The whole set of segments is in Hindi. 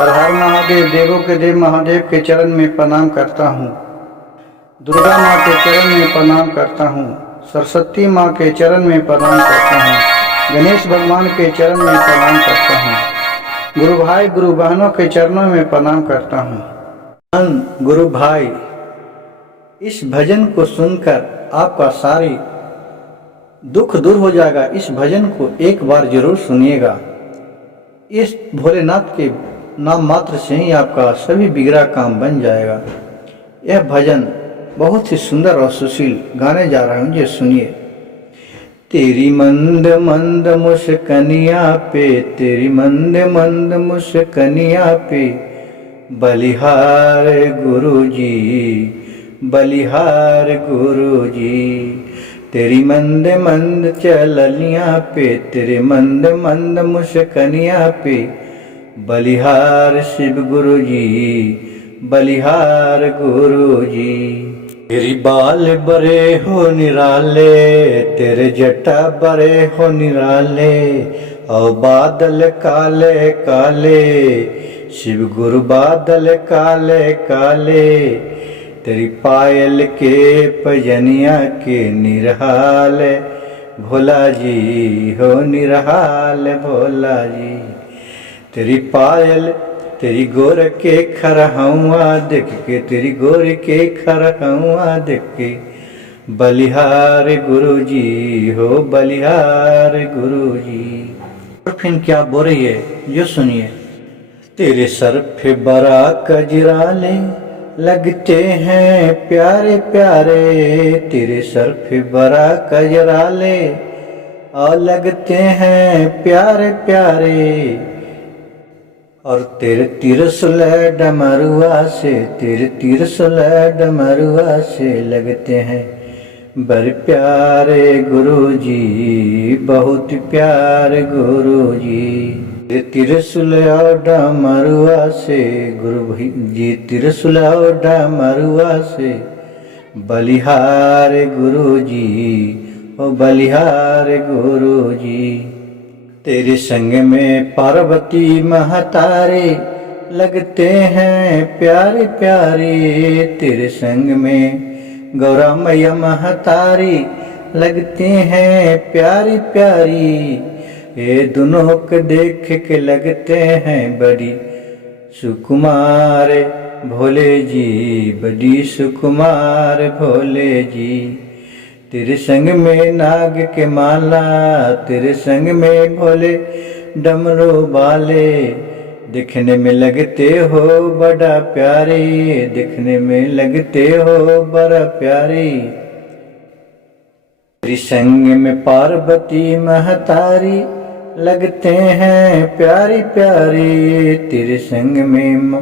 हर हर महादेव, देवों के देव महादेव के चरण में प्रणाम करता हूँ। दुर्गा माँ के चरण में प्रणाम करता हूँ। सरस्वती माँ के चरण में प्रणाम करता हूँ। गणेश भगवान के चरण में प्रणाम करता हूँ। गुरु भाई गुरु बहनों के चरणों में प्रणाम करता हूँ। गुरु भाई, इस भजन को सुनकर आपका सारी दुख दूर हो जाएगा। इस भजन को एक बार जरूर सुनिएगा। इस भोलेनाथ के नाम मात्र से ही आपका सभी बिगड़ा काम बन जाएगा। यह भजन बहुत ही सुंदर और सुशील गाने जा रहा हूँ, ये सुनिए। तेरी मंद मंद मुस्कनिया पे, तेरी मंद मंद मुस्कनिया पे, बलिहार गुरुजी, बलिहार गुरुजी। तेरी मंद मंद चलनिया पे, तेरे मंद मंद मुस्कनिया पे, बलिहार शिव गुरुजी, बलिहार गुरुजी। तेरी बाल बड़े हो निराले, तेरे जटा बड़े हो निराले, और बादल काले काले, शिव गुरु बादल काले काले। तेरी पायल के पजनिया के निरहाल, भोला जी हो निरहाल भोला जी। तेरी पायल तेरी गोर के खरहुआ देख के, तेरी गोर के खरहुआ देख के, बलिहार गुरुजी हो बलिहार गुरुजी। और फिर क्या बोल रही है जो सुनिए। तेरे सर पे बड़ा कजराले लगते हैं प्यारे प्यारे, तेरे सर पे बड़ा कजराले और लगते हैं प्यारे प्यारे। और तेरे तिरसुल डमरुआ से, तेरे तिरसुल डमरुआ से लगते हैं बड़े प्यारे गुरुजी, बहुत प्यारे गुरुजी। तेरे तिरसुल और डमरुआ से गुरु जी, तिरसुल और डमरुआ से, बलिहार गुरुजी ओ बलिहार गुरुजी। तेरे संग में पार्वती महतारे लगते हैं प्यारे प्यारे, तेरे संग में गौरा मैया महतारी लगते हैं प्यारी प्यारी। ये दोनों को देख के लगते हैं बड़ी सुकुमार भोले जी, बड़ी सुकुमार भोले जी। तेरे संग में नाग के माला, तेरे संग में भोले डमरू वाले, दिखने में लगते हो बड़ा प्यारे, दिखने में लगते हो बड़ा प्यारे। तेरे संग में पार्वती महतारी लगते हैं प्यारी प्यारी, तेरे संग में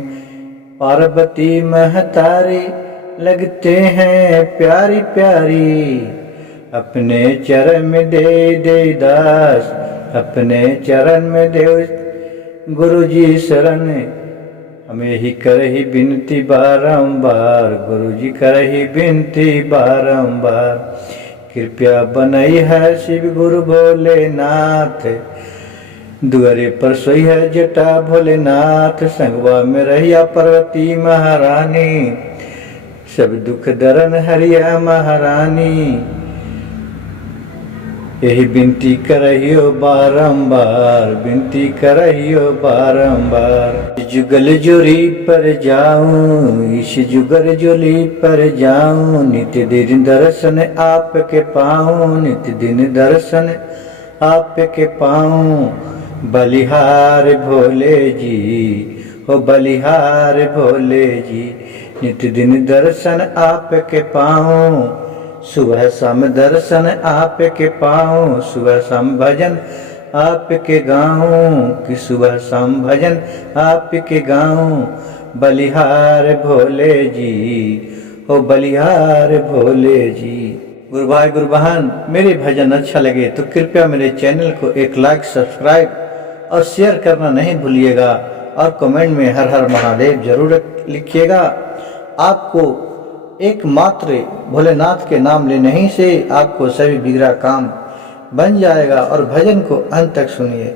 पार्वती महतारी लगते हैं प्यारी प्यारी। अपने चरण में दे दे दास, अपने चरण में दे गुरुजी शरण, हमें ही कर ही विनती बारंबार, गुरुजी कर ही विनती बारंबार। कृपया बनई है शिव गुरु भोलेनाथ, दुआरे पर सोई है जटा भोलेनाथ, संगवा में रहिया पार्वती महारानी, सब दुख दरन हरिया महारानी। यही विनती करहियो बारंबार, विनती करहियो बारंबार। जुगल जोरी पर जाऊं, इस जुगल जोली पर जाऊं, नित्य दिन दर्शन आपके पाऊं, नित्य दिन दर्शन आपके पाऊं। बलिहार भोले जी हो बलिहार भोले जी, नित्य दिन दर्शन आपके पाऊं, सुबह शाम दर्शन आपके पाऊं, सुबह शाम भजन आपके गाऊं, कि सुबह शाम भजन आपके गाऊं। बलिहार भोले जी हो बलिहार भोले जी। गुरु भाई गुरु बहन, मेरे भजन अच्छा लगे तो कृपया मेरे चैनल को एक लाइक, सब्सक्राइब और शेयर करना नहीं भूलिएगा, और कमेंट में हर हर महादेव जरूर लिखिएगा। आपको एकमात्र भोलेनाथ के नाम लेने ही से आपको सभी बिगड़ा काम बन जाएगा। और भजन को अंत तक सुनिए।